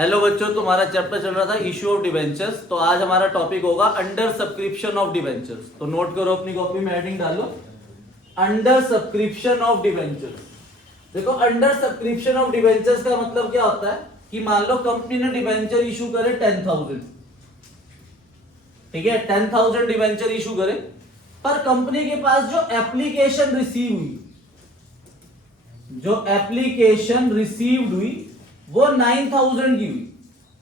Hello बच्चों, तुम्हारा chapter चल रहा था इश्यू ऑफ डिवेंचर्स। तो आज हमारा टॉपिक होगा अंडर सब्सक्रिप्शन ऑफ डिवेंचर्स। तो नोट करो, अपनी कॉपी में हेडिंग डालो, अंडर सब्सक्रिप्शन ऑफ डिवेंचर्स। देखो, अंडर सब्सक्रिप्शन ऑफ डिवेंचर्स का मतलब क्या होता है कि मान लो कंपनी ने डिवेंचर इशू करे 10,000, ठीक है, 10,000 डिवेंचर इशू करे, पर कंपनी के पास जो एप्लीकेशन रिसीव हुई, जो एप्लीकेशन रिसीव्ड हुई वो 9,000 की हुई,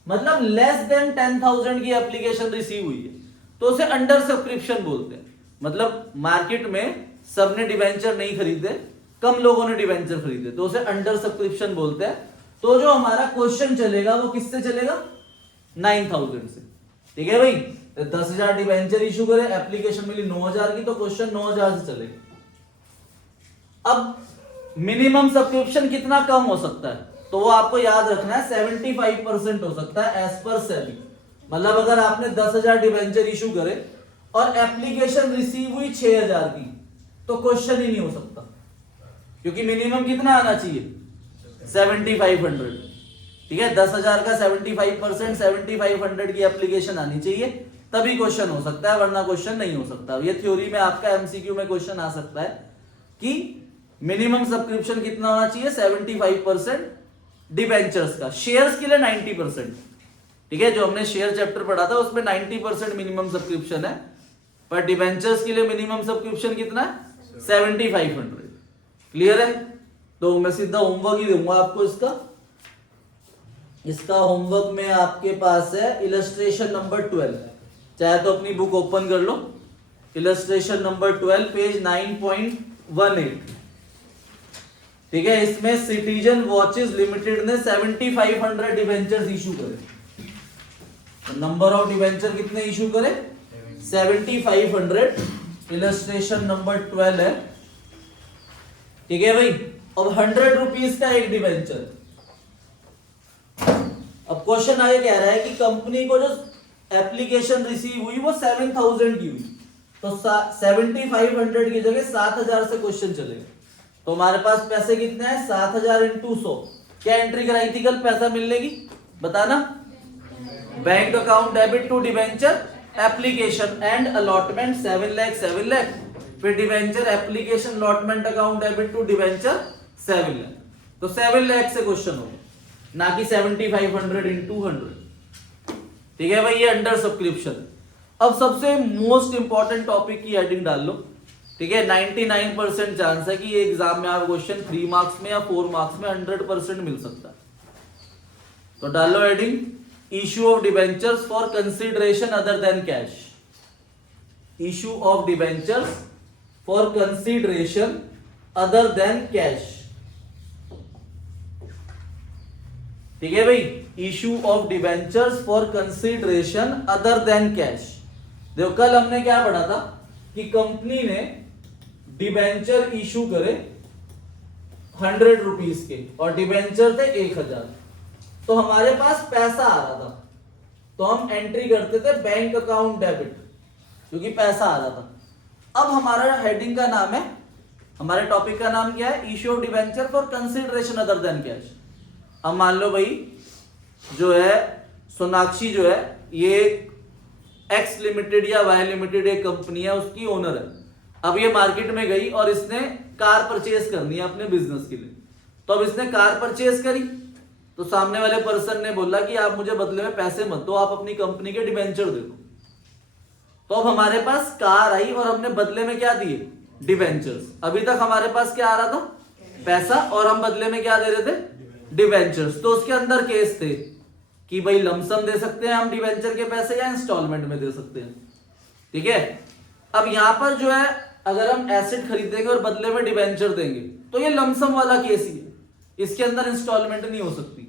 मतलब लेस देन 10,000 की एप्लीकेशन रिसीव हुई है, तो उसे अंडर सब्सक्रिप्शन बोलते हैं। मतलब मार्केट में सबने डिवेंचर नहीं खरीदे, कम लोगों ने डिवेंचर खरीदे, तो उसे अंडर सब्सक्रिप्शन बोलते हैं। तो जो हमारा क्वेश्चन चलेगा वो किससे चलेगा? 9,000 से, ठीक है भाई। 10,000 डिवेंचर इशू करे, एप्लीकेशन मिली 9,000 की, तो क्वेश्चन 9,000 से चलेगा। अब मिनिमम सब्सक्रिप्शन कितना कम हो सकता है, तो वो आपको याद रखना है 75% हो सकता है एज पर सेबी। मतलब अगर आपने 10,000 डिवेंचर इशू करे और एप्लीकेशन रिसीव हुई 6,000 की, तो क्वेश्चन ही नहीं हो सकता, क्योंकि मिनिमम कितना आना चाहिए? 7,500, ठीक है। 10,000 का 75%, 7,500 की एप्लीकेशन आनी चाहिए, तभी क्वेश्चन हो सकता है, वरना क्वेश्चन नहीं हो सकता। ये थ्योरी में आपका एमसीक्यू में क्वेश्चन आ सकता है कि मिनिमम सब्सक्रिप्शन कितना होना चाहिए? 75% डिबेंचर्स का। शेयर्स के लिए 90%, ठीक है, जो हमने शेयर चैप्टर पढ़ा था उसमें 90% मिनिमम सब्सक्रिप्शन है, पर डिबेंचर्स के लिए मिनिमम सब्सक्रिप्शन कितना है? 7,500। क्लियर है? तो मैं सीधा होमवर्क ही दूंगा आपको इसका होमवर्क में आपके पास है इलस्ट्रेशन नंबर 12। चाहे तो अपनी बुक ओपन कर लो, इलस्ट्रेशन नंबर 12 पेज 9.18, ठीक है। इसमें सिटीजन वॉचेस लिमिटेड ने 7,500 डिवेंचर्स इशू करे। नंबर ऑफ डिवेंचर कितने इशू करे? 7,500। इलस्ट्रेशन नंबर 12 है, ठीक है भाई। अब 100 रुपीज का एक डिवेंचर। अब क्वेश्चन आगे कह रहा है कि कंपनी को जो एप्लीकेशन रिसीव हुई वो 7,000 की हुई, तो 7,500 की जगह 7,000 से क्वेश्चन चलेगा। तो हमारे पास पैसे कितने हैं? 7,000 इंटू 100। क्या एंट्री कराई थी कल पैसा मिलने की? बताना। Bank account debit to debenture application and allotment 7 lakh 7 lakh, फिर debenture application allotment account debit to debenture 7 lakh, तो 7 लाख से क्वेश्चन होगा, ना कि 7,500 इंटू 100, ठीक है भाई। ये अंडर सब्सक्रिप्शन। अब सबसे मोस्ट इंपॉर्टेंट टॉपिक की हेडिंग डाल लो, ठीक है। 99% चांस है कि ये एग्जाम में आप क्वेश्चन 3 मार्क्स में या 4 मार्क्स में 100% मिल सकता है। तो डालो heading, issue of debentures for consideration other than cash. Issue of debentures for consideration other than cash, ठीक है भाई। Issue of debentures for consideration other than cash. देखो, कल हमने क्या पढ़ा था कि कंपनी ने डिबेंचर इशू करे 100 रुपीज के और डिबेंचर थे 1,000, तो हमारे पास पैसा आ रहा था, तो हम एंट्री करते थे बैंक अकाउंट डेबिट, क्योंकि पैसा आ रहा था। अब हमारा हेडिंग का नाम है, हमारे टॉपिक का नाम क्या है? Issue of debenture for consideration other than cash. अब मान लो भाई जो है सोनाक्षी जो है ये एक्स लिमिटेड या वाई लिमिटेड एक कंपनी है, उसकी ओनर है। अब ये मार्केट में गई और इसने कार परचेज करनी है अपने बिजनेस के लिए। तो अब इसने कार परचेज करी, तो सामने वाले पर्सन ने बोला कि आप मुझे बदले में पैसे मत दो, आप अपनी कंपनी के डिबेंचर दे दो। तो अब हमारे पास कार आई और हमने बदले में क्या दिए? डिबेंचर्स। अभी तक हमारे पास क्या आ रहा था? पैसा, और हम बदले में क्या दे रहे थे? डिबेंचर्स। तो उसके अंदर केस थे कि भाई लमसम दे सकते हैं हम डिबेंचर के पैसे या इंस्टॉलमेंट में दे सकते हैं, ठीक है। अब यहां पर जो है अगर हम एसेट खरीदेंगे और बदले में डिबेंचर देंगे, तो ये लमसम वाला केस ही है, इसके अंदर इंस्टॉलमेंट नहीं हो सकती,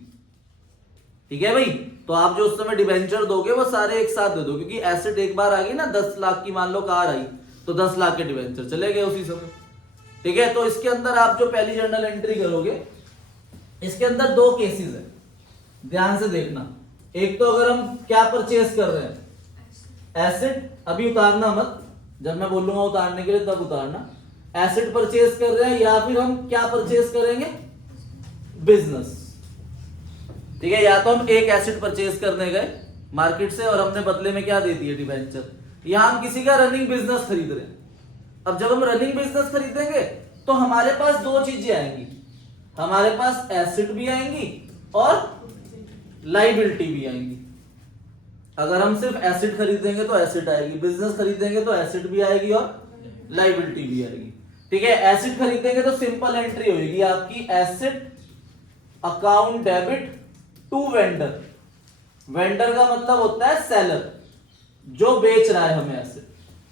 ठीक है भाई। तो आप जो उस समय डिबेंचर दोगे वो सारे एक साथ दे दो, क्योंकि एसेट एक बार आ गई ना, 10 लाख की मान लो कार आई, तो 10 लाख के डिबेंचर चले गए उसी समय, ठीक है। तो इसके अंदर आप जो पहली जर्नल एंट्री करोगे, इसके अंदर 2 केसेस है, ध्यान से देखना। एक तो अगर हम क्या परचेज कर रहे हैं? एसेट। अभी उतारना मत, जब मैं बोलूंगा उतारने के लिए तब उतारना। एसेट परचेज कर रहे हैं या फिर हम क्या परचेज करेंगे? बिजनेस। ठीक है, या तो हम एक एसेट परचेज करने गए मार्केट से और हमने बदले में क्या दे दिए, डिबेंचर। यहां हम किसी का रनिंग बिजनेस खरीद रहे हैं। अब जब हम रनिंग बिजनेस खरीदेंगे तो हमारे पास दो चीजें आएंगी, हमारे पास एसेट भी आएंगी और लाइबिलिटी भी आएंगी। अगर हम सिर्फ एसेट खरीदेंगे तो एसेट आएगी, बिजनेस खरीदेंगे तो एसेट भी आएगी और लाइबिलिटी भी आएगी। ठीक है, एसेट खरीदेंगे तो सिंपल एंट्री होगी आपकी, asset account debit to vendor. Vendor का मतलब होता है सेलर, जो बेच रहा है हमें एसेट।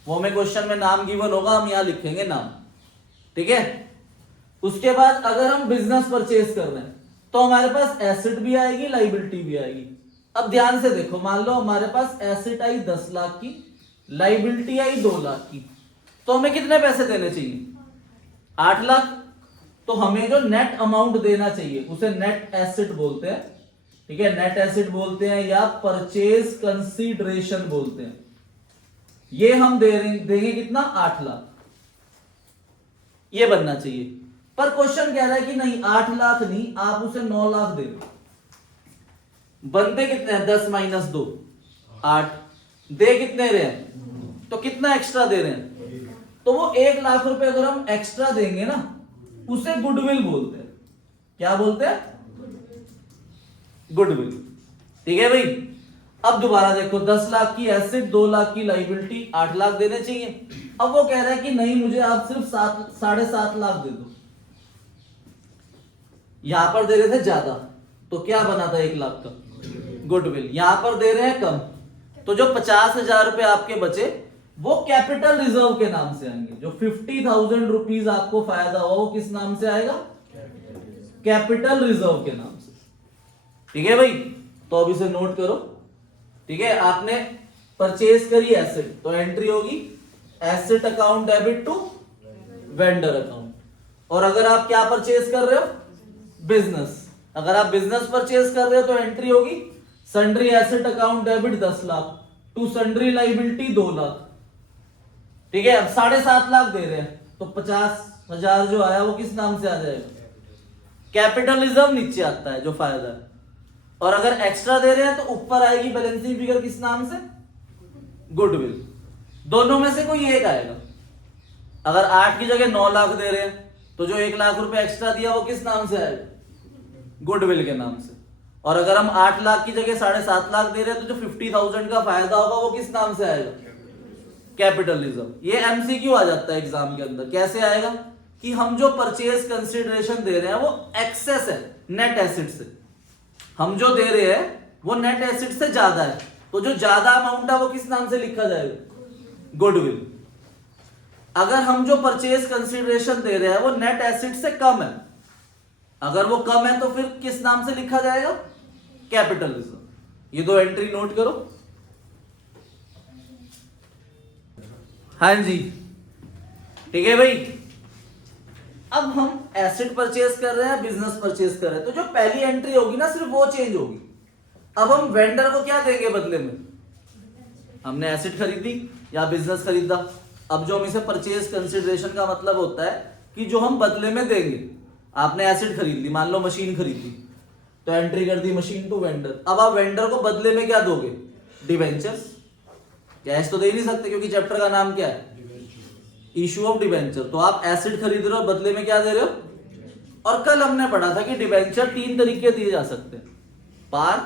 वो हमें क्वेश्चन में नाम गिवन होगा, हम यहां लिखेंगे नाम। ठीक है, उसके बाद अगर हम बिजनेस परचेज कर रहे हैं तो हमारे पास एसेट भी आएगी, लाइबिलिटी भी आएगी। अब ध्यान से देखो, मान लो हमारे पास एसेट आई 10 लाख की, लाइबिलिटी आई 2 लाख की, तो हमें कितने पैसे देने चाहिए, 8 लाख। तो हमें जो नेट अमाउंट देना चाहिए उसे नेट एसेट बोलते हैं। ठीक है, नेट एसेट बोलते हैं या परचेज कंसीडरेशन बोलते हैं। ये हम देंगे कितना, 8 लाख। ये बनना चाहिए, पर क्वेश्चन कह रहा है कि नहीं 8 लाख नहीं, आप उसे 9 लाख दे दो। बनते कितने हैं, 10 माइनस 2 8, दे कितने रहे हैं, तो कितना एक्स्ट्रा दे रहे हैं, तो वो 1 लाख रुपए अगर हम एक्स्ट्रा देंगे ना, उसे गुडविल बोलते हैं। क्या बोलते हैं, गुडविल। ठीक है भाई, अब दोबारा देखो, 10 लाख की एसेट, 2 लाख की लाइबिलिटी, 8 लाख देने चाहिए। अब वो कह रहा है कि नहीं, मुझे आप सिर्फ 7.5 लाख दे दो। यहां पर दे रहे थे ज्यादा, तो क्या बना था 1 लाख का, गुडविल। यहां पर दे रहे हैं कम, तो जो 50,000 रुपए आपके बचे वो कैपिटल रिजर्व के नाम से आएंगे। जो 50,000 रुपीज आपको फायदा हुआ वो किस नाम से आएगा, कैपिटल रिजर्व के नाम से। ठीक है भाई, तो अब इसे नोट करो। ठीक है, आपने परचेज करी एसेट, तो एंट्री होगी asset account debit to vendor account. और अगर आप क्या परचेज कर रहे हो, बिजनेस, अगर आप बिजनेस परचेज कर रहे हो तो एंट्री होगी sundry asset account debit 10 lakh to sundry liability 2 lakh. ठीक है, अब 7.5 लाख दे रहे हैं, तो 50,000 जो आया वो किस नाम से आ जाएगा, कैपिटल रिजर्व नीचे आता है जो फायदा है। और अगर एक्स्ट्रा दे रहे हैं तो ऊपर आएगी बैलेंसिंग फिगर किस नाम से, गुडविल। दोनों में से कोई एक आएगा। अगर 8 की जगह 9 लाख दे रहे हैं तो जो 1 लाख रुपए एक्स्ट्रा दिया वो किस नाम से आएगा, गुडविल के नाम से। और अगर हम 8 लाख की जगह 7.5 लाख दे रहे हैं तो जो 50,000 का फायदा होगा वो किस नाम से आएगा, कैपिटल रिजर्व। ये एमसीक्यू आ जाता है एग्जाम के अंदर। कैसे आएगा कि हम जो परचेज कंसीडरेशन दे रहे हैं वो एक्सेस है नेट एसिड से, हम जो दे रहे हैं वो नेट एसिड से ज्यादा है, तो जो ज्यादा अमाउंट है वो किस नाम से लिखा जाएगा, गुडविल। अगर हम जो परचेज कंसीडरेशन दे रहे हैं वो नेट एसिड से कम है, अगर वो कम है तो फिर किस नाम से लिखा जाएगा, कैपिटल रिजर्व। ये दो एंट्री नोट करो। हाँ जी, ठीक है भाई। अब हम एसेट परचेज कर रहे हैं, बिजनेस परचेज कर रहे हैं, तो जो पहली एंट्री होगी ना सिर्फ वो चेंज होगी। अब हम वेंडर को क्या देंगे बदले में, हमने एसेट खरीदी या बिजनेस खरीदा। अब जो हम इसे परचेज कंसिडरेशन का मतलब होता है कि जो हम बदले में देंगे, आपने एसेट खरीद ली, मान लो मशीन खरीद ली, तो एंट्री कर दी मशीन टू वेंडर। अब आप वेंडर को बदले में क्या दोगे, डिबेंचर्स। कैश तो दे नहीं सकते क्योंकि चैप्टर का नाम क्या है, इशू ऑफ डिबेंचर। तो आप एसेट खरीद रहे हो, बदले में क्या दे रहे हो। और कल हमने पढ़ा था कि डिबेंचर 3 तरीके दिए जा सकते हैं, पार,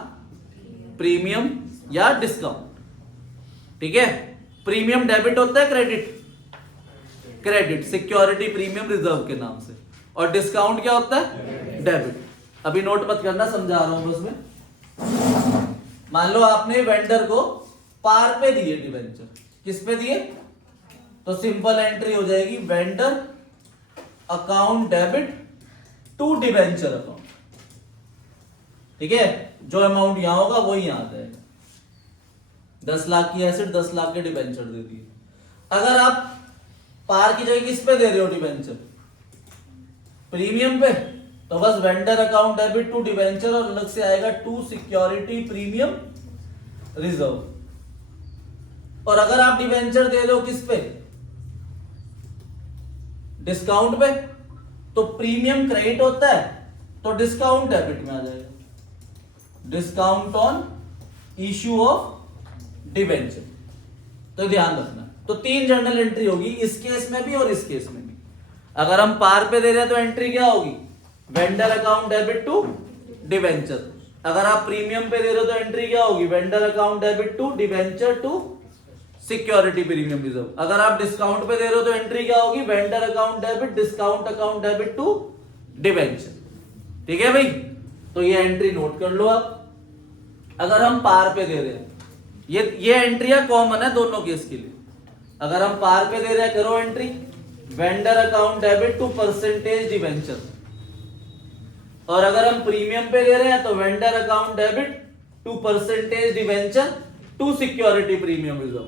प्रीमियम या डिस्काउंट। ठीक है, प्रीमियम डेबिट होता है, क्रेडिट सिक्योरिटी प्रीमियम रिजर्व के नाम से, और डिस्काउंट क्या होता है, डेबिट। अभी नोट मत करना, समझा रहा हूं बस में। मान लो आपने वेंडर को पार पे दिए डिबेंचर, किस पे दिए, तो सिंपल एंट्री हो जाएगी vendor account debit to debenture account. ठीक है, जो अमाउंट यहां होगा वो यहां आ जाएगा। 10 लाख की एसेट, 10 लाख के डिबेंचर दे दिए। अगर आप पार की जगह किस पे दे रहे हो डिबेंचर, प्रीमियम पे, तो बस vendor account debit to debenture और अलग से आएगा टू सिक्योरिटी प्रीमियम रिजर्व। और अगर आप डिबेंचर दे रहे हो किस पे, डिस्काउंट पे, तो प्रीमियम क्रेडिट होता है तो डिस्काउंट डेबिट में आ जाएगा। Discount on issue of debenture. तो ध्यान रखना, तो 3 जर्नल एंट्री होगी इस केस में भी और इस केस में भी। अगर हम पार पे दे रहे हैं तो एंट्री क्या होगी, vendor account debit to debenture. अगर आप प्रीमियम पे दे रहे हो तो एंट्री क्या होगी, vendor account debit to debenture to security premium reserve. अगर आप डिस्काउंट पे दे रहे हो तो एंट्री क्या होगी, vendor account debit discount account debit to debenture. ठीक है भाई, तो ये एंट्री नोट कर लो आप। अगर हम पार पे दे रहे हैं, ये एंट्रियां कॉमन है दोनों केस के लिए। अगर हम पार पे दे रहे हैं, करो entry vendor account debit to percentage debenture. और अगर हम प्रीमियम पे दे रहे हैं तो vendor account debit to percentage debenture to security premium reserve.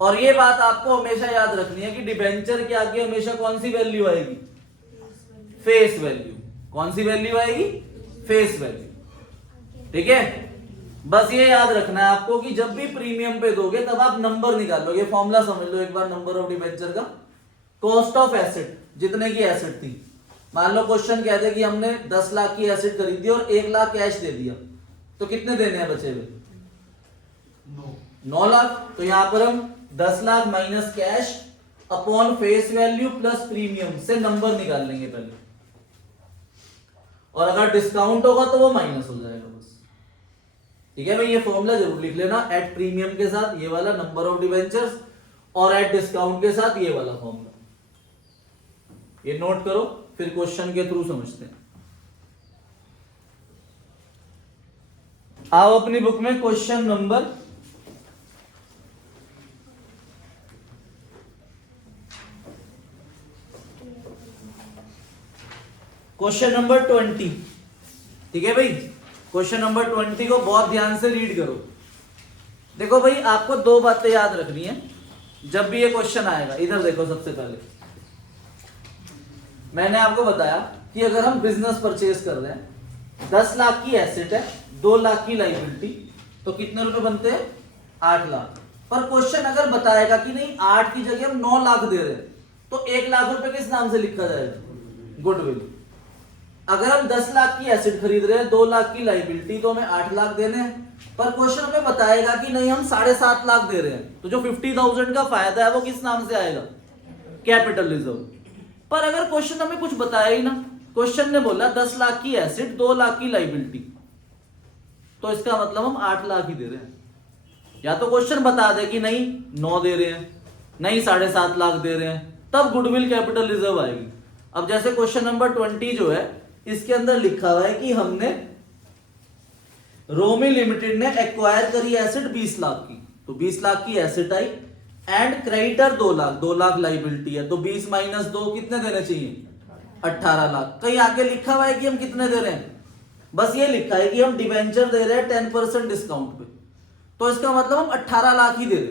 और ये बात आपको हमेशा याद रखनी है कि डिबेंचर के आगे हमेशा कौन सी वैल्यू आएगी, फेस वैल्यू। कौन सी वैल्यू आएगी, फेस वैल्यू। ठीक है, बस ये याद रखना है आपको कि जब भी प्रीमियम पे दोगे तब आप नंबर निकालोगे। फॉर्मूला समझ लो एक बार नंबर ऑफ डिबेंचर का। कॉस्ट ऑफ एसेट, जितने की एसेट थी, मान लो क्वेश्चन कहते कि हमने 10 लाख की एसेट खरीदी और 1 लाख कैश दे दिया, तो कितने देने हैं बचे हुए, 9 लाख। तो यहां पर हम 10 lakh minus cash upon face value plus premium से नंबर निकाल लेंगे पहले, और अगर डिस्काउंट होगा तो वो माइनस हो जाएगा बस। ठीक है भाई, ये फॉर्मूला जरूर लिख लेना, एट प्रीमियम के साथ ये वाला नंबर ऑफ डिबेंचर्स और एट डिस्काउंट के साथ ये वाला फॉर्मूला, ये नोट करो, फिर क्वेश्चन के थ्रू समझते हैं। आओ अपनी बुक में क्वेश्चन नंबर क्वेश्चन नंबर 20। ठीक है भाई, क्वेश्चन नंबर 20 को बहुत ध्यान से रीड करो। देखो भाई, आपको 2 बातें याद रखनी है जब भी ये क्वेश्चन आएगा। इधर देखो, सबसे पहले मैंने आपको बताया कि अगर हम बिजनेस परचेज कर रहे हैं, 10 लाख की एसेट है, 2 लाख की लायबिलिटी, तो कितने रुपए बनते हैं, 8 लाख। पर क्वेश्चन अगर बताएगा कि नहीं 8 की जगह हम 9 लाख दे रहे हैं, तो 1 लाख रुपए किस नाम से लिखा जाएगा, गुडविल। अगर हम 10 लाख की एसेट खरीद रहे हैं, 2 लाख की लायबिलिटी, तो हमें 8 लाख देने हैं। पर क्वेश्चन हमें बताएगा कि नहीं हम 7.5 लाख दे रहे हैं, तो जो 50,000 का फायदा है वो किस नाम से आएगा, कैपिटल रिजर्व। पर अगर क्वेश्चन हमें कुछ बताया ही ना, क्वेश्चन ने बोला 10 लाख की एसेट 2 लाख की लायबिलिटी, तो इसका मतलब हम 8 लाख ही दे रहे हैं। या तो क्वेश्चन बता दे कि नहीं 9 दे रहे हैं, नहीं 7.5 लाख दे रहे हैं, तब गुडविल कैपिटल रिजर्व आएगी। अब जैसे क्वेश्चन नंबर 20 जो है, इसके अंदर लिखा हुआ है कि हमने रोमी लिमिटेड ने एक्वायर करी एसेट 20 लाख की, तो 20 लाख की asset I and creditor 2 lakh, 2 lakh liability है, तो 20 माइनस 2 कितने देने चाहिए, 18 लाख। कहीं आगे लिखा हुआ है कि हम कितने दे रहे हैं, बस ये लिखा है कि हम डिवेंचर दे रहे हैं 10% डिस्काउंट पे, तो इसका मतलब हम 18 लाख ही दे रहे,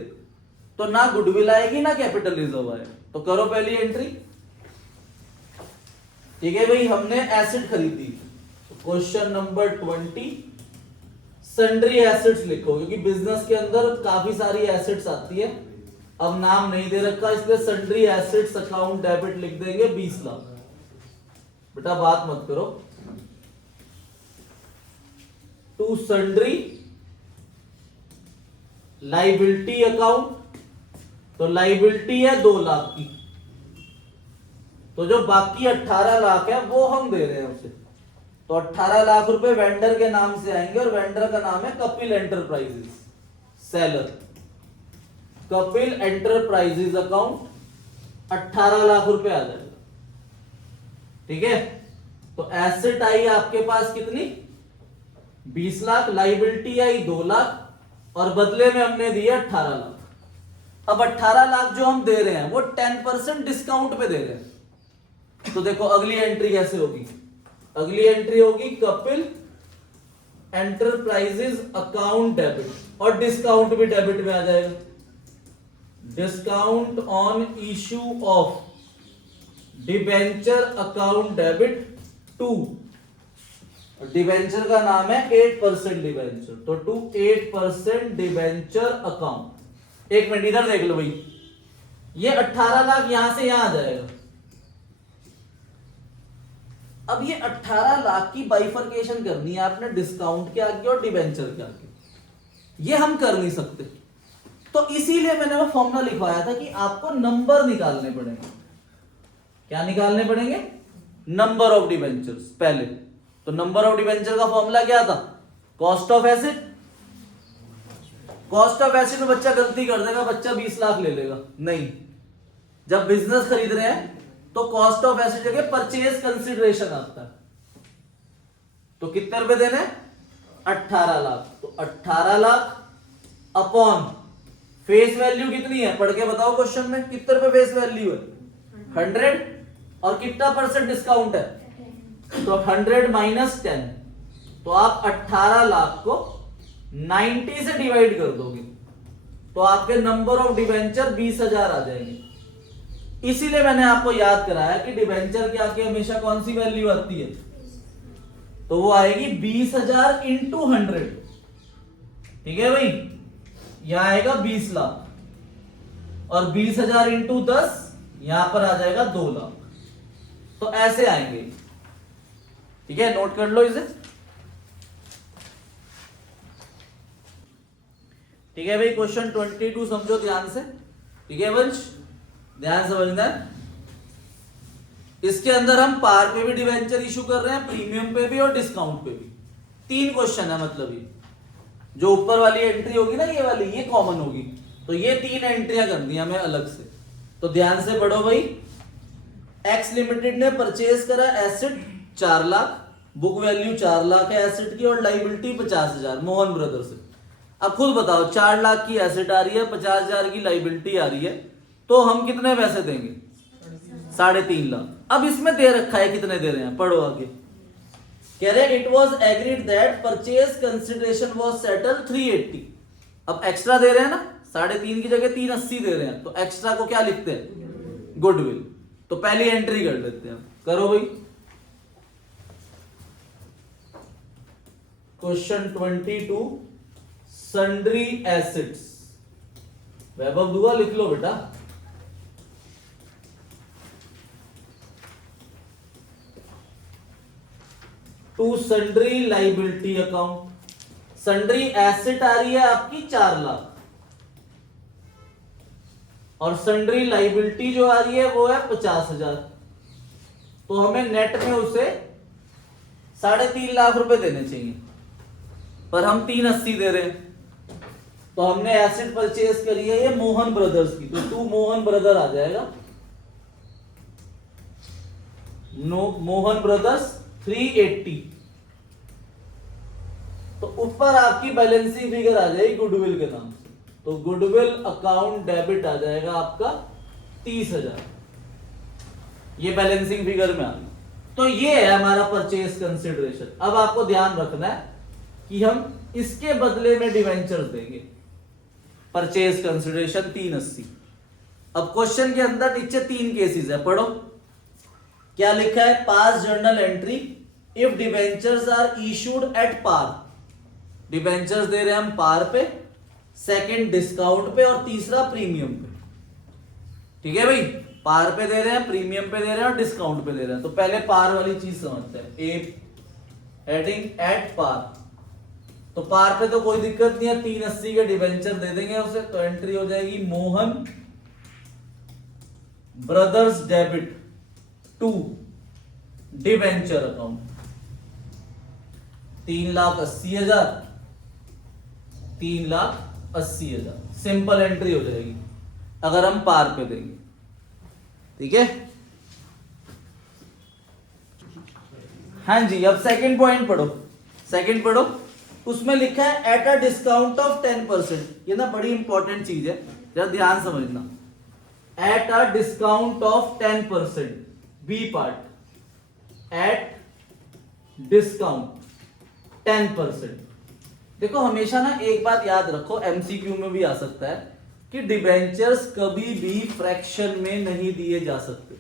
तो ना गुडविल आएगी ना कैपिटल रिजर्व आएगा। तो करो पहली एंट्री। ठीक है भाई, हमने एसेट खरीदी, क्वेश्चन नंबर 20 सन्ड्री एसेट्स लिखो, क्योंकि बिजनेस के अंदर काफी सारी एसेट्स आती है। अब नाम नहीं दे रखा, इसलिए सन्ड्री एसेट्स अकाउंट डेबिट लिख देंगे 20 लाख। बेटा बात मत करो, टू सन्ड्री लायबिलिटी अकाउंट, तो लायबिलिटी है 2 लाख की, तो जो बाकी 18 लाख है वो हम दे रहे हैं उसे, तो 18 लाख रुपए वेंडर के नाम से आएंगे, और वेंडर का नाम है Kapil enterprises, seller Kapil enterprises account 18 lakh रुपए आ जाएगा। ठीक है, तो एसेट आई आपके पास कितनी, 20 लाख, लायबिलिटी आई 2 लाख, और बदले में हमने दिया 18 लाख। अब 18 लाख जो हम दे रहे हैं वो 10% डिस्काउंट पे दे रहे हैं, तो देखो अगली एंट्री कैसे होगी, अगली एंट्री होगी कपिल एंटरप्राइजेस अकाउंट डेबिट, और डिस्काउंट भी डेबिट में आ जाएगा, discount on issue of debenture account debit to, debenture का नाम है 8% डिबेंचर, तो टू 8% डिबेंचर अकाउंट। एक मिनट इधर देख लो भाई, ये 18 लाख यहां से यहां आ जाएगा, अब ये 18 लाख की बाइफरकेशन करनी है आपने डिस्काउंट के आगे और डिबेंचर के आगे, ये हम कर नहीं सकते। तो इसीलिए मैंने वो फॉर्मूला लिखवाया था कि आपको नंबर निकालने पड़ेंगे। क्या निकालने पड़ेंगे? नंबर ऑफ डिबेंचर्स पहले। तो नंबर ऑफ डिबेंचर का फॉर्मूला क्या था? Cost of acid. Cost of acid में बच्चा गलती कर देगा, बच्चा 20 लाख ले लेगा। नहीं, जब बिजनेस खरीद रहे हैं तो कॉस्ट ऑफ एसिड जगह परचेज कंसिडरेशन आता है। तो कितने रुपए देने? 18 लाख। तो 18 लाख अपॉन फेस वैल्यू कितनी है? पढ़ के बताओ क्वेश्चन में, कितने रुपए फेस वैल्यू है? 100। और कितना परसेंट डिस्काउंट है? तो 100 माइनस 10। तो आप 18 लाख को 90 से डिवाइड कर दोगे तो आपके नंबर ऑफ डिवेंचर 20,000 आ जाएंगे। इसीलिए मैंने आपको याद कराया कि डिवेंचर के आगे हमेशा कौन सी वैल्यू आती है? तो वो आएगी 20,000 इंटू 100। ठीक है भाई, यहां आएगा 20 लाख और 20,000 इंटू 10 यहां पर आ जाएगा 2 लाख। तो ऐसे आएंगे। ठीक है, नोट कर लो इसे। ठीक है भाई, क्वेश्चन 22 समझो ध्यान से। ठीक है वंश, ध्यान समझना है। इसके अंदर हम पार पे भी डिवेंचर इशू कर रहे हैं, प्रीमियम पे भी और डिस्काउंट पे भी। 3 क्वेश्चन है, मतलब ये जो ऊपर वाली एंट्री होगी ना, ये वाली, ये कॉमन होगी। तो ये 3 एंट्रियां करनी है हमें अलग से। तो ध्यान से पढ़ो भाई। एक्स लिमिटेड ने परचेज करा asset 4 lakh, book value 4 lakh है एसेट की और लाइबिलिटी 50,000 मोहन ब्रदर से। अब खुद बताओ, 4 लाख की एसेट आ रही है, 50,000 की लाइबिलिटी आ रही है, तो हम कितने पैसे देंगे? 3.5 लाख। अब इसमें दे रखा है, कितने दे रहे हैं? पढ़ो आगे। कह रहे हैं it was agreed that purchase consideration was settle 380। अब एक्स्ट्रा दे रहे हैं ना, 3.5 की जगह 380 दे रहे हैं, तो एक्स्ट्रा को क्या लिखते हैं? गुडविल। तो पहली एंट्री कर लेते हैं, करो भाई। Question 22, sundry assets. वैभव दुआ लिख लो बेटा। To sundry liability account. Sundry asset आ रही है आपकी 4 लाख और सन्ड्री लाइबिलिटी जो आ रही है वो है 50,000। तो हमें नेट में उसे 3.5 लाख रुपए देने चाहिए, पर हम 380 दे रहे हैं। तो हमने एसेट परचेज करी है ये मोहन ब्रदर्स की, तो टू मोहन ब्रदर आ जाएगा। मोहन ब्रदर्स 380। तो ऊपर आपकी बैलेंसिंग फिगर आ जाएगी गुडविल के नाम से। तो गुडविल अकाउंट डेबिट आ जाएगा आपका 30,000। ये बैलेंसिंग फिगर में आ गया। तो ये है हमारा परचेज कंसिडरेशन। अब आपको ध्यान रखना है कि हम इसके बदले में डिवेंचर्स देंगे। Purchase consideration 380। अब क्वेश्चन के अंदर नीचे 3 केसेस है, पढ़ो क्या लिखा है? Pass journal entry if debentures are issued at par. Debentures दे रहे हैं हम पार पे, सेकंड डिस्काउंट पे और तीसरा प्रीमियम पे। ठीक है भाई, पार पे दे रहे हैं, प्रीमियम पे दे रहे हैं और डिस्काउंट पे दे रहे हैं। तो पहले पार वाली चीज समझते हैं। ए हेडिंग एट पार। तो पार पे तो कोई दिक्कत नहीं है, 380 के डिवेंचर दे देंगे उसे। तो एंट्री हो जाएगी Mohan brothers debit to debenture account 3,80,000, 3,80,000। Simple entry हो जाएगी अगर हम पार पे देंगे। ठीक है, हाँ जी। अब सेकंड पॉइंट पढ़ो, सेकंड पढ़ो। उसमें लिखा है एट अ डिस्काउंट ऑफ 10%। ये ना बड़ी इंपॉर्टेंट चीज है, जरा ध्यान समझना। At a discount of 10%, B part, at discount 10%। देखो हमेशा ना एक बात याद रखो, एमसीक्यू में भी आ सकता है कि डिबेंचर्स कभी भी फ्रैक्शन में नहीं दिए जा सकते।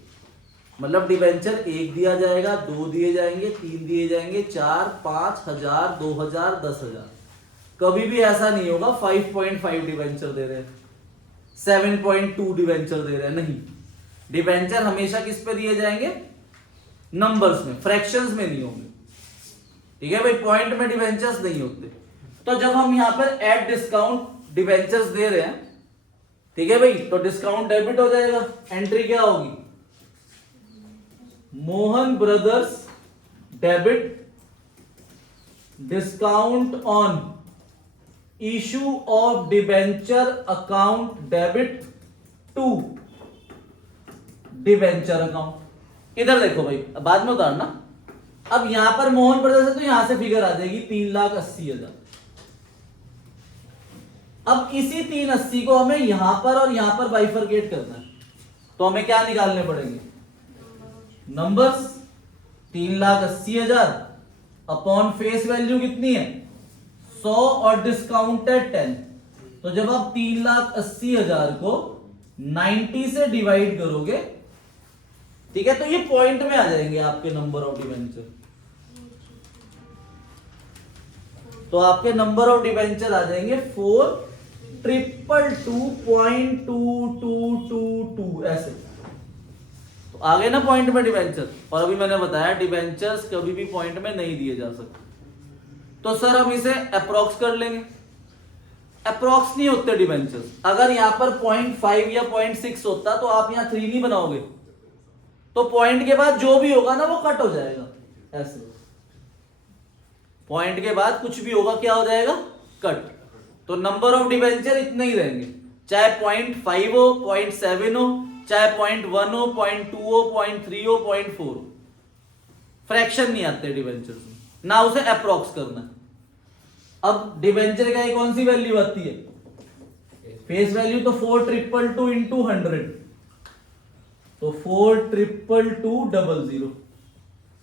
मतलब डिबेंचर 1 दिया जाएगा, 2 दिए जाएंगे, 3 दिए जाएंगे, 4, 5, 1000, 2000, 10,000। कभी भी ऐसा नहीं होगा 5.5 डिबेंचर दे रहे हैं, 7.2 डिबेंचर दे रहे हैं। नहीं, डिबेंचर हमेशा किस पे दिए जाएंगे? नंबर्स में, फ्रैक्शंस में नहीं होंगे। ठीक है भाई, पॉइंट में डिवेंचर्स नहीं होते। तो जब हम यहां पर एट डिस्काउंट डिवेंचर्स दे रहे हैं, ठीक है भाई, तो डिस्काउंट डेबिट हो जाएगा। एंट्री क्या होगी, Mohan brothers debit discount on issue of debenture account debit to debenture account. इधर देखो भाई, बाद में उतारना। अब यहां पर मोहन ब्रदर्स है तो यहां से फिगर आ जाएगी 3,80,000। अब इसी 380 को हमें यहां पर और यहां पर बाइफरकेट करना है, तो हमें क्या निकालने पड़ेंगे, नंबर्स। 3,80,000 अपॉन फेस वैल्यू कितनी है 100 और डिस्काउंटेड 10। तो जब आप 3,80,000 को 90 से डिवाइड करोगे, ठीक है, तो ये पॉइंट में आ जाएंगे आपके नंबर ऑफ डिवेंचर। तो आपके नंबर ऑफ डिवेंचर आ जाएंगे 4,222.2222 ऐसे। तो आ गए ना पॉइंट में डिवेंचर। और अभी मैंने बताया डिवेंचर्स कभी भी पॉइंट में नहीं दिए जा सकते। तो सर हम इसे अप्रोक्स कर लेंगे। अप्रोक्स नहीं होते डिवेंचर्स। अगर यहां पर 0.5 या 0.6 होता तो आप यहां 3 नहीं बनाओगे, तो पॉइंट के बाद जो भी होगा ना वो कट हो जाएगा ऐसे। पॉइंट के बाद कुछ भी होगा क्या हो जाएगा, कट। तो नंबर ऑफ डिवेंचर इतने ही रहेंगे, चाहे 0.5 हो, 0.7 हो, चाहे 0.1 हो, 0.2 हो, 0.3 हो, 0.4 हो। फ्रैक्शन नहीं आते डिवेंचर में, ना उसे अप्रोक्स करना। अब डिवेंचर का कौन सी वैल्यू आती है, फेस वैल्यू। तो 4,222 इंटू 100, तो 4,222,00।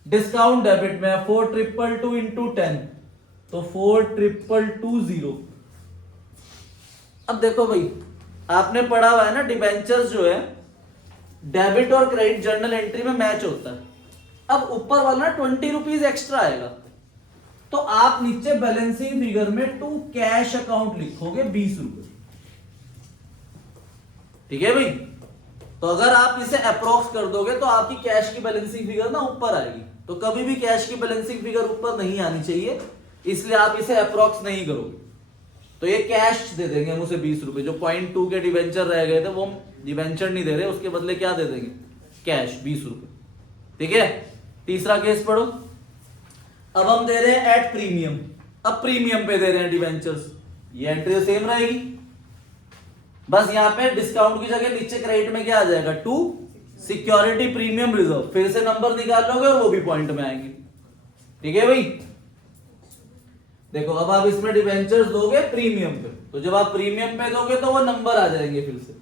डिस्काउंट डेबिट में 4,222 इंटू 10, तो 4,222,000। अब देखो भाई, आपने पढ़ा हुआ है ना, डिबेंचर्स जो है डेबिट और क्रेडिट जर्नल एंट्री में मैच होता है। अब ऊपर वाला 20 रुपीज एक्स्ट्रा आएगा, तो आप नीचे बैलेंसिंग फिगर में टू कैश अकाउंट लिखोगे 20 रुपए। ठीक है भाई, तो अगर आप इसे अप्रोक्स कर दोगे तो आपकी कैश की बैलेंसिंग फिगर ना ऊपर आएगी। तो कभी भी कैश की बैलेंसिंग फिगर ऊपर नहीं आनी चाहिए, इसलिए आप इसे अप्रोक्स नहीं करोगे। तो ये कैश दे देंगे हम उसे 20 रुपए। जो 0.2 के डिवेंचर रह गए थे वो हम डिवेंचर नहीं दे रहे, उसके बदले क्या दे देंगे, कैश 20 रुपए। ठीक है, तीसरा केस पढ़ो। अब हम दे रहे हैं एट प्रीमियम। अब प्रीमियम पे दे रहे हैं डिवेंचर्स, ये एंट्री तो सेम रहेगी, बस यहां पे डिस्काउंट की जगह नीचे क्रेडिट में क्या आ जाएगा, टू सिक्योरिटी प्रीमियम रिजर्व। फिर से नंबर निकाल लोगे और वो भी पॉइंट में आएंगे। ठीक है भाई, देखो अब आप इसमें डिवेंचर्स दोगे प्रीमियम पे, तो जब आप प्रीमियम पे दोगे तो वो नंबर आ जाएंगे, फिर से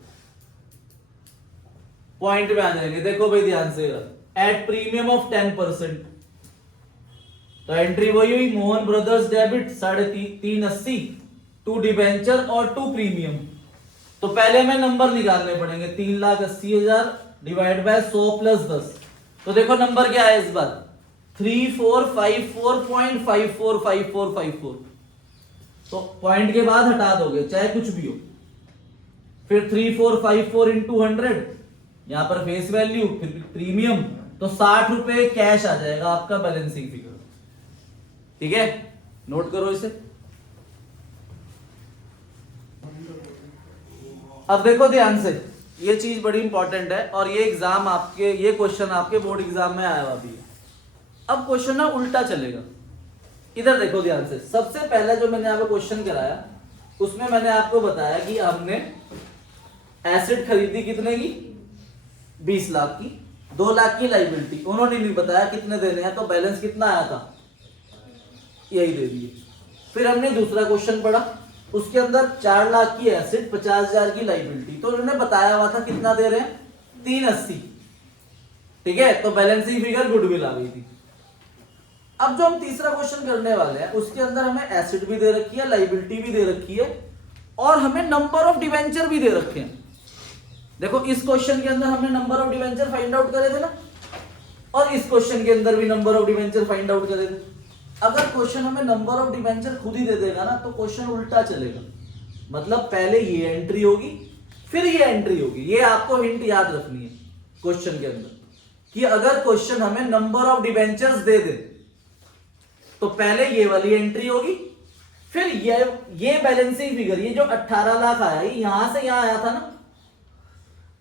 पॉइंट में आ जाएंगे। देखो भाई ध्यान से, एट प्रीमियम ऑफ 10%, तो एंट्री वही हुई, Mohan brothers debit 380 to debenture और टू प्रीमियम। तो पहले हमें नंबर निकालने पड़ेंगे, 3,80,000 डिवाइड बाय 100 प्लस 10। तो देखो नंबर क्या है इस बार, 3454.545454। तो पॉइंट के बाद हटा दोगे चाहे कुछ भी हो। फिर 3454 इंटू 100, यहां पर फेस वैल्यू, फिर प्रीमियम, तो 60 रुपए कैश आ जाएगा आपका बैलेंसिंग फिगर। ठीक है, नोट करो इसे। अब देखो ध्यान से, ये चीज बड़ी इंपॉर्टेंट है और ये एग्जाम आपके, ये क्वेश्चन आपके बोर्ड एग्जाम में आया हुआ भी है। अब क्वेश्चन ना उल्टा चलेगा। इधर देखो ध्यान से, सबसे पहले जो मैंने आपको क्वेश्चन कराया उसमें मैंने आपको बताया कि हमने एसेट खरीदी कितने की, 20 लाख की, 2 लाख की लायबिलिटी। उन्होंने नहीं बताया कितने देने हैं, तो बैलेंस कितना आया था, यही दे दिए। फिर हमने दूसरा क्वेश्चन पढ़ा, उसके अंदर 4 लाख की एसेट, 50,000 की लायबिलिटी, तो उन्होंने बताया हुआ था कितना दे रहे हैं, 380। ठीक है, तो बैलेंसिंग फिगर गुडविल आ गई थी। अब जो हम तीसरा क्वेश्चन करने वाले हैं उसके अंदर हमें एसेट भी दे रखी है, लायबिलिटी भी दे रखी है और हमें नंबर ऑफ डिवेंचर भी दे रखे हैं। देखो इस क्वेश्चन के अंदर हमने number of debenture find out करे थे ना, और इस क्वेश्चन के अंदर भी number of debenture find out करे थे। अगर क्वेश्चन हमें नंबर ऑफ डिवेंचर खुद ही दे देगा ना, तो क्वेश्चन उल्टा चलेगा। मतलब पहले ये एंट्री होगी फिर ये एंट्री होगी। ये आपको हिंट याद रखनी है क्वेश्चन के अंदर। कि अगर क्वेश्चन हमें नंबर ऑफ डिबेंचर्स दे दे तो पहले ये वाली एंट्री होगी, फिर ये बैलेंसिंग फिगर, ये जो 18 लाख आया ये यहां से यहां आया था ना,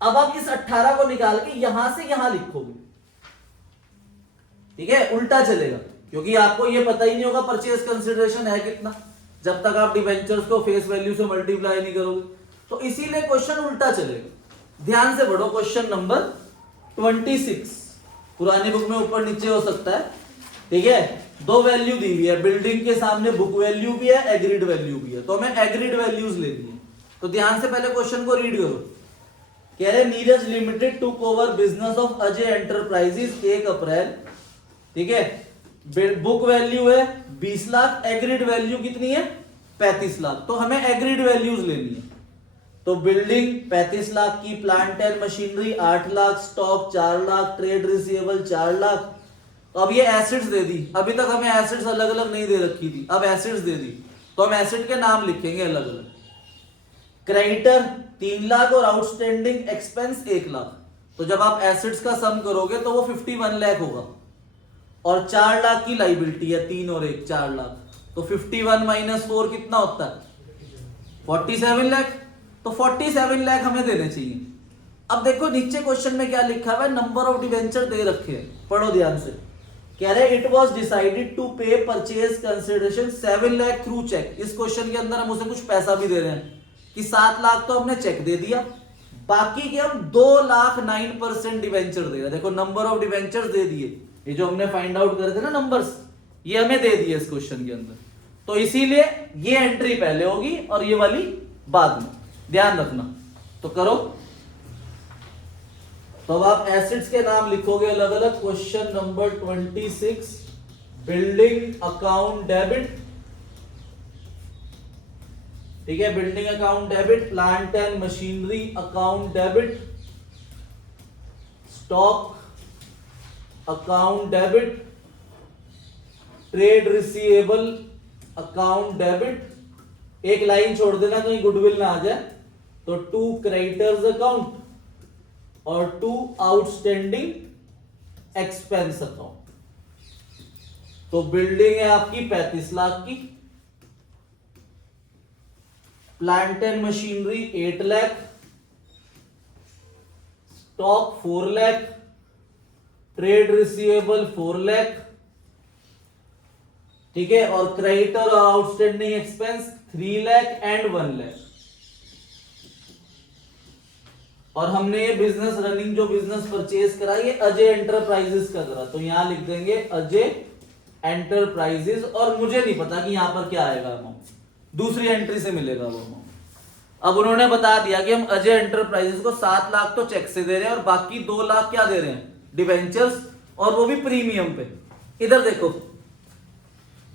अब आप इस 18 को निकाल के यहां से यहां लिखोगे, ठीक है, उल्टा चलेगा, क्योंकि आपको ये पता ही नहीं होगा परचेज कंसिडरेशन है कितना जब तक आप डिबेंचर्स को फेस वैल्यू से मल्टीप्लाई नहीं करोगे, तो इसीलिए क्वेश्चन उल्टा चलेगा। ध्यान से पढ़ो क्वेश्चन नंबर 26, पुरानी बुक में ऊपर नीचे हो सकता है, ठीक है। दो वैल्यू दी हुई है, बिल्डिंग के सामने बुक वैल्यू भी है, एग्रीड वैल्यू भी है, तो हमें एग्रीड वैल्यूज लेनी है। तो ध्यान से पहले क्वेश्चन को रीड करो। कह रहे Neeraj limited took over business of Ajay enterprises 1 अप्रैल, ठीक है, बुक वैल्यू है 20 लाख, एग्रीड वैल्यू कितनी है 35 लाख, तो हमें एग्रीड वैल्यूज लेनी है। तो बिल्डिंग 35 लाख की, plant and machinery 8 lakh, stock 4 lakh, trade receivable 4 lakh. तो अब ये एसेट्स दे दी, अभी तक हमें एसेट्स अलग अलग नहीं दे रखी थी, अब एसेट्स दे दी तो हम एसेट के नाम लिखेंगे अलग अलग। क्रेडिटर 3 लाख और आउटस्टैंडिंग एक्सपेंस 1 लाख, तो जब आप एसेट्स का सम करोगे तो वो 51 लाख होगा, और 4 लाख की लाइबिलिटी है, 3 और 1 4 लाख, तो 51 माइनस 4 कितना होता है 47 लाख, तो 47 लाख हमें देने चाहिए। अब देखो नीचे क्वेश्चन में क्या लिखा हुआ है, नंबर ऑफ डिवेंचर दे रखे हैं, पढ़ो ध्यान से। कह रहे it was decided to pay purchase consideration 7 lakh through cheque. इस क्वेश्चन के अंदर हम उसे कुछ पैसा भी दे रहे हैं कि 7 लाख तो हमने चेक दे दिया, बाकी के हम 2 लाख 9% डिवेंचर दे रहे हैं। देखो नंबर ऑफ डिवेंचर दे दिए, ये जो हमने फाइंड आउट करे थे ना नंबर्स, ये हमें दे दिए इस क्वेश्चन के अंदर, तो इसीलिए ये एंट्री पहले होगी और ये वाली बाद में, ध्यान रखना। तो करो, तो अब आप एसेट्स के नाम लिखोगे अलग अलग। Question number 26, building account debit, ठीक है, building account debit, plant and machinery account debit, stock account debit, trade receivable account debit, एक लाइन छोड़ देना कहीं गुडविल ना आ जाए, तो 2 क्रेडिटर्स अकाउंट और 2 आउटस्टैंडिंग एक्सपेंस अकाउंट। तो बिल्डिंग है आपकी 35 लाख की, plant and machinery 8 lakh, stock 4 lakh, trade receivable 4 lakh, ठीक है, और क्रेडिटर और outstanding expense 3 lakh and 1 lakh. और हमने ये बिजनेस रनिंग जो बिजनेस परचेज करा ये अजय एंटरप्राइजेस का करा, तो यहां लिख देंगे अजय एंटरप्राइजेस, और मुझे नहीं पता कि यहां पर क्या आएगा अमाउंट, दूसरी एंट्री से मिलेगा वो अमाउंट। अब उन्होंने बता दिया कि हम अजय एंटरप्राइजेस को 7 लाख तो चेक से दे रहे हैं और बाकी 2 लाख क्या दे रहे हैं डिवेंचर्स, और वो भी प्रीमियम पे। इधर देखो,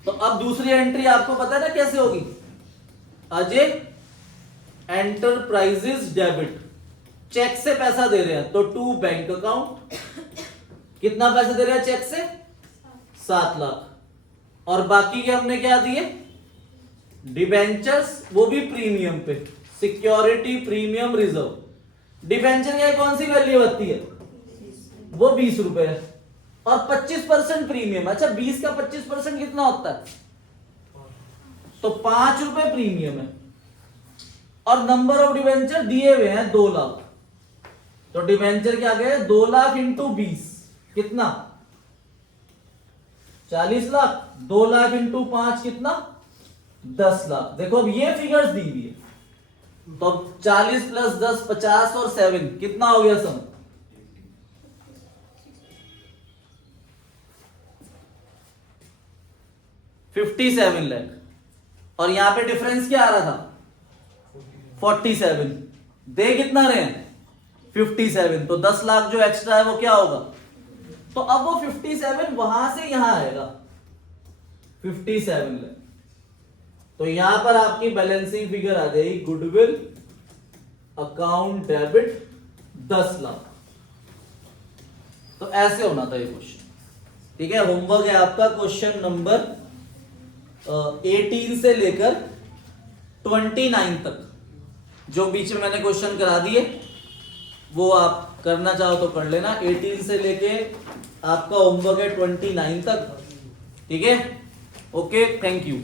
तो अब दूसरी एंट्री आपको पता है ना कैसे होगी, अजय एंटरप्राइजेस डेबिट, चेक से पैसा दे रहे हैं तो 2 बैंक अकाउंट, कितना पैसा दे रहे हैं चेक से 7 लाख, और बाकी के हमने क्या दिए डिबेंचर्स, वो भी प्रीमियम पे, सिक्योरिटी प्रीमियम रिजर्व। डिबेंचर की कौन सी वैल्यू होती है, वो 20 रुपए है, और 25% प्रीमियम। अच्छा 20 का 25% कितना होता है, तो 5 रुपए प्रीमियम है, और नंबर ऑफ डिबेंचर दिए हुए हैं 2 लाख, तो डिबेंचर क्या गए 2 लाख इंटू 20 कितना 40 लाख, 2 लाख इंटू 5 कितना 10 लाख। देखो अब ये फिगर्स दी हुई है, तो 40 प्लस 10 50 और 7 कितना हो गया सम 57 लाख, और यहां पे डिफरेंस क्या आ रहा था 47, दे कितना रहे हैं 57, तो 10 लाख जो एक्स्ट्रा है वो क्या होगा, तो अब वो 57 वहां से यहां आएगा 57 लाख, तो यहां पर आपकी बैलेंसिंग फिगर आ जाएगी गुडविल अकाउंट डेबिट 10 लाख। तो ऐसे होना था ये क्वेश्चन, ठीक है। होमवर्क है आपका क्वेश्चन नंबर 18 से लेकर 29 तक, जो बीच में मैंने क्वेश्चन करा दिए वो आप करना चाहो तो कर लेना। 18 से लेके आपका होमवर्क है 29 तक, ठीक है। Okay, thank you.